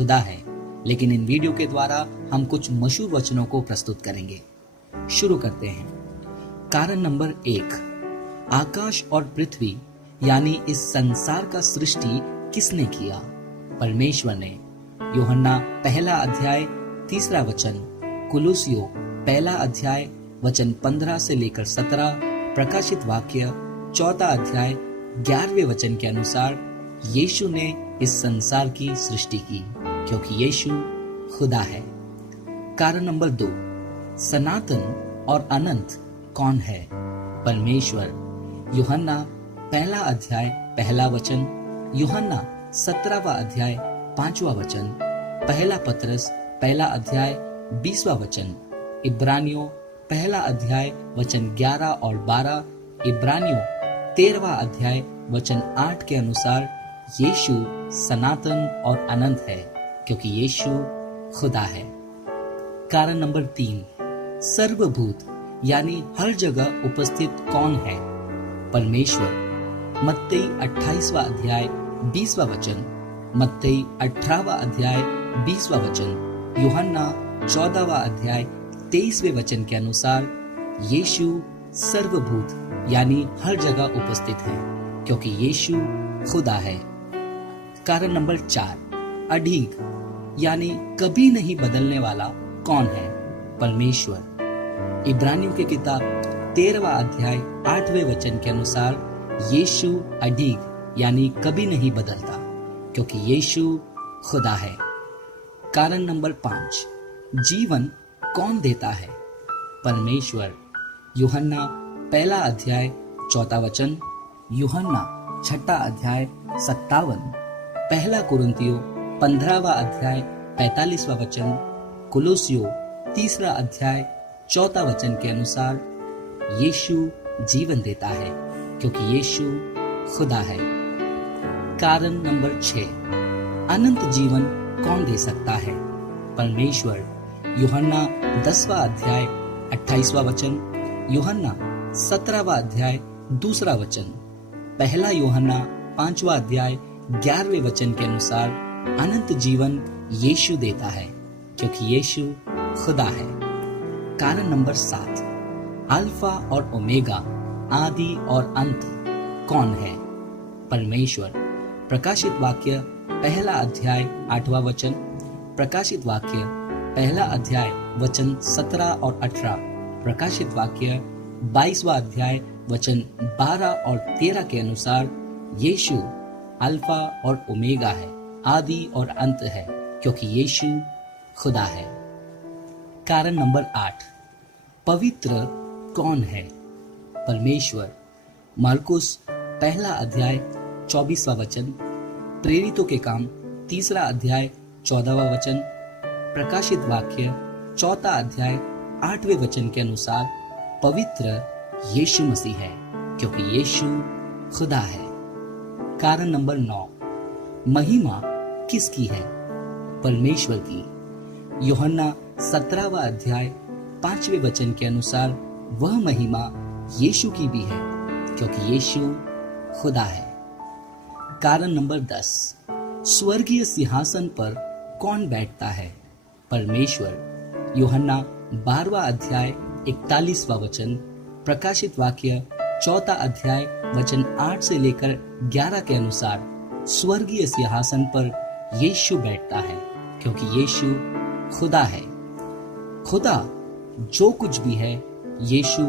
खुदा है, लेकिन इन वीडियो के द्वारा हम कुछ मशहूर वचनों को प्रस्तुत करेंगे। शुरू करते हैं। कारण नंबर 1, आकाश और पृथ्वी यानी इस संसार का सृष्टि किसने किया? परमेश्वर ने। यूहन्ना पहला अध्याय 3 वचन, कुलुसियों पहला अध्याय वचन 15 से लेकर 17, प्रकाशित वाक्य 4 अध्याय 11वें वचन के अनुसार यीशु ने इस संसार की सृष्टि की, क्योंकि यीशु खुदा है। कारण नंबर 2, सनातन और अनंत कौन है? परमेश्वर। यूहन्ना पहला अध्याय पहला वचन, यूहन्ना 17वां अध्याय 5वां वचन, पहला पतरस पहला अध्याय 20वां वचन, इब्रानियों पहला अध्याय वचन 11 और 12, इब्रानियों 13वां अध्याय वचन 8 के अनुसार यीशु सनातन और अनंत है, क्योंकि यीशु खुदा है। कारण नंबर 3, सर्वभूत यानी हर जगह उपस्थित कौन है? परमेश्वर। मत्ती 28वां अध्याय 20वां वचन, मत्ती 18वां अध्याय 20वां वचन, यूहन्ना 14वां अध्याय 23वें वचन के अनुसार यीशु सर्वभूत यानी हर जगह उपस्थित है, क्योंकि यीशु खुदा है। कारण नंबर 4, अडीग यानी कभी नहीं बदलने वाला कौन है? परमेश्वर। इब्रानियों की किताब 13वां अध्याय 8वें वचन के अनुसार यीशु अडीग यानी कभी नहीं बदलता, क्योंकि यीशु खुदा है। कारण नंबर 5, जीवन कौन देता है? परमेश्वर। यूहन्ना पहला अध्याय 4 वचन, यूहन्ना 6 अध्याय 57, पहला कुरिन्थियों 15वां अध्याय 45वां वचन, कुलुसियों 3 अध्याय 4 वचन के अनुसार यीशु जीवन देता है, क्योंकि यीशु खुदा है। कारण नंबर 6, अनंत जीवन कौन दे सकता है? परमेश्वर। यूहन्ना 10वां अध्याय 28वां वचन, यूहन्ना 17वां अध्याय 2 वचन, पहला यूहन्ना 5वां अध्याय 11वें वचन के अनुसार अनंत जीवन यीशु देता है, क्योंकि यीशु खुदा है। कारण नंबर 7, अल्फा और ओमेगा आदि और अंत कौन है? परमेश्वर। प्रकाशित वाक्य पहला अध्याय 8वां वचन, प्रकाशित वाक्य पहला अध्याय वचन 17 और 18, प्रकाशित वाक्य 22वां अध्याय वचन 12 और 13 के अनुसार यीशु अल्फा और ओमेगा है, आदि और अंत है, क्योंकि यीशु खुदा है। कारण नंबर 8, पवित्र कौन है? परमेश्वर। मार्कुस पहला अध्याय 24वां वचन, प्रेरितों के काम 3 अध्याय 14वां वचन, प्रकाशित वाक्य 4 अध्याय 8वें वचन के अनुसार पवित्र यीशु मसीह है, क्योंकि यीशु खुदा है। कारण नंबर 9, महिमा किसकी है? परमेश्वर की। यूहन्ना 17वां अध्याय 5वें वचन के अनुसार वह महिमा यीशु की भी है, क्योंकि यीशु खुदा है। कारण नंबर 10, स्वर्गीय सिंहासन पर कौन बैठता है? परमेश्वर। यूहन्ना 12वां अध्याय 41वां वचन, प्रकाशित वाक्य 4 अध्याय वचन 8 से लेकर 11 के अनुसार स्वर्गीय सिंहासन पर यीशु बैठता है, क्योंकि यीशु खुदा है। खुदा जो कुछ भी है यीशु